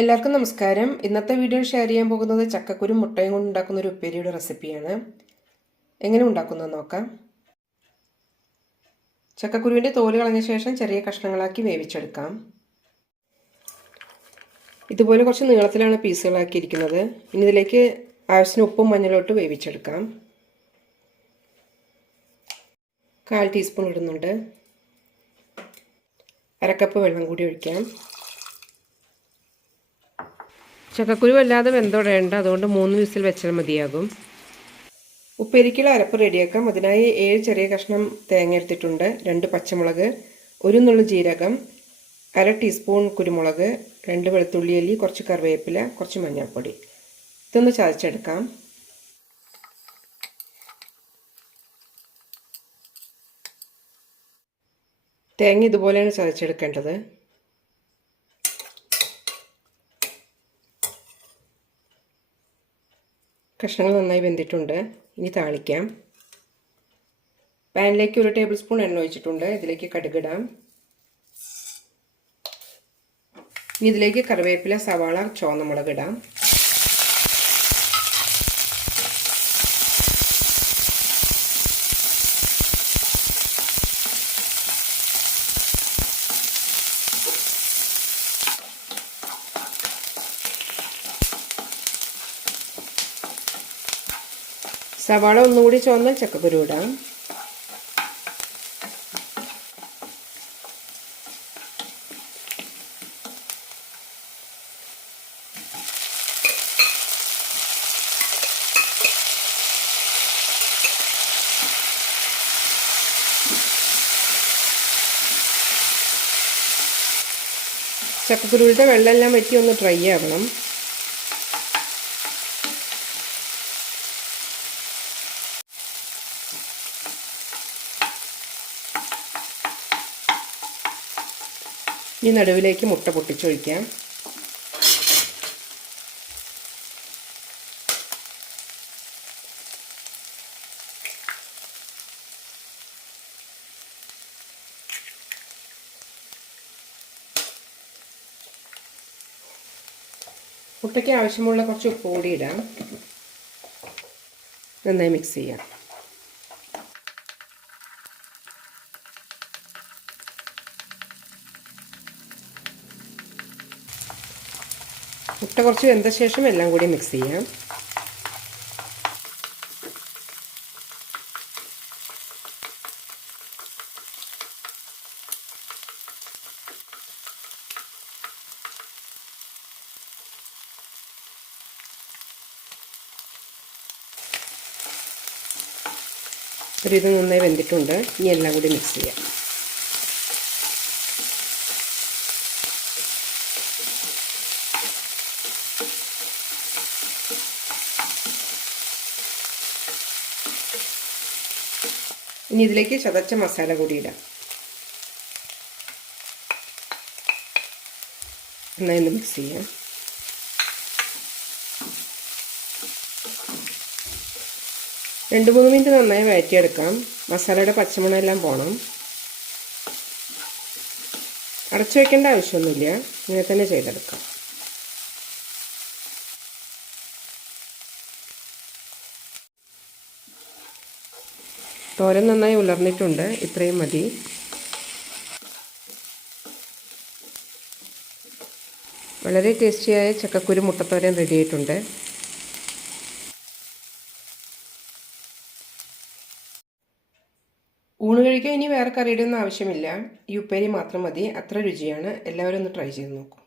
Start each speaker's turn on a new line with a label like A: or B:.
A: എല്ലാവർക്കും നമസ്കാരം. ഇന്നത്തെ വീഡിയോ ഷെയർ ചെയ്യാൻ പോകുന്നത് ചക്കക്കുരു മുട്ടയും കൊണ്ട് ഉണ്ടാക്കുന്ന ഒരു ഉപ്പേരിയുടെ റെസിപ്പിയാണ് എങ്ങനെ ഉണ്ടാക്കുന്നത് നോക്കാം. ചക്കക്കുരുവിന്റെ തോൽ കളഞ്ഞ ശേഷം ചെറിയ കഷ്ണങ്ങളാക്കി വേവിച്ചെടുക്കാം. ഇതുപോലെ കുറച്ച് നീളത്തിലാണ് പീസുകളാക്കിയിരിക്കുന്നത് ഇനി ഇതിലേക്ക് ആവശ്യത്തിന് ഉപ്പും മഞ്ഞളോട്ട് വേവിച്ചെടുക്കാം. കാൽ ടീസ്പൂൺ ഇടുന്നുണ്ട്. അരക്കപ്പ് വെള്ളം കൂടി ഒഴിക്കാം. ചക്കക്കുരു വല്ലാതെ വെന്തോടേണ്ട. അതുകൊണ്ട് മൂന്ന് വിസിൽ വെച്ചാൽ മതിയാകും. ഉപ്പേരിക്കുള്ള അരപ്പ് റെഡിയാക്കാം. അതിനായി ഏഴ് ചെറിയ കഷ്ണം തേങ്ങ എടുത്തിട്ടുണ്ട്. രണ്ട് പച്ചമുളക് ഒരു നുള്ളു ജീരകം അര ടീസ്പൂൺ കുരുമുളക് രണ്ട് വെളുത്തുള്ളി അല്ലി കുറച്ച് കറിവേപ്പില കുറച്ച് മഞ്ഞൾപ്പൊടി. ഇതൊന്ന് ചതച്ചെടുക്കാം. തേങ്ങ ഇതുപോലെയാണ് ചതച്ചെടുക്കേണ്ടത്. കഷ്ണങ്ങൾ നന്നായി വെന്തിട്ടുണ്ട്. ഇനി താളിക്കാം. പാനിലേക്ക് ഒരു ടേബിൾ സ്പൂൺ എണ്ണ ഒഴിച്ചിട്ടുണ്ട്. ഇതിലേക്ക് കടുകിടാം. ഇനി ഇതിലേക്ക് കറിവേപ്പില സവാള ചുവന്ന മുളക് ഇടാം. സവാള ഒന്നുകൂടി ചുവന്നാൽ ചക്കക്കുരു ഇടാം ചക്കക്കുരുവിന്റെ വെള്ളമെല്ലാം വെട്ടി ഒന്ന് ഡ്രൈ ആവണം. ഈ നടുവിലേക്ക് മുട്ട പൊട്ടിച്ചൊഴിക്കാം. മുട്ടയ്ക്ക് ആവശ്യമുള്ള കുറച്ച് ഉപ്പ് കൂടി ഇടാം. നന്നായി മിക്സ് ചെയ്യാം. മുട്ട കുറച്ച് വെന്ത ശേഷം എല്ലാം കൂടി മിക്സ് ചെയ്യാം. ഒരു ഇത് നന്നായി വെന്തിട്ടുണ്ട്. ഇനി എല്ലാം കൂടി മിക്സ് ചെയ്യാം. ഇനി ഇതിലേക്ക് ചതച്ച മസാല കൂടി ഇടാം. നന്നായി മിക്സ് ചെയ്യാം. രണ്ട് മൂന്ന് മിനിറ്റ് നന്നായി വഴറ്റിയെടുക്കാം. മസാലയുടെ പച്ചമണമെല്ലാം പോകണം അടച്ചു വയ്ക്കേണ്ട ആവശ്യമൊന്നുമില്ല. ഇങ്ങനെ തന്നെ ചെയ്തെടുക്കാം. തോരൻ നന്നായി ഉലർന്നിട്ടുണ്ട്. ഇത്രയും മതി. വളരെ ടേസ്റ്റിയായ ചക്കക്കുരു മുട്ടത്തോരൻ റെഡിയായിട്ടുണ്ട്. ഊണ് കഴിക്കാൻ ഇനി വേറെ കറിയുടെ ഒന്നും ആവശ്യമില്ല. ഈ ഉപ്പേരി മാത്രം മതി. അത്ര രുചിയാണ്. എല്ലാവരും ഒന്ന് ട്രൈ ചെയ്ത് നോക്കൂ.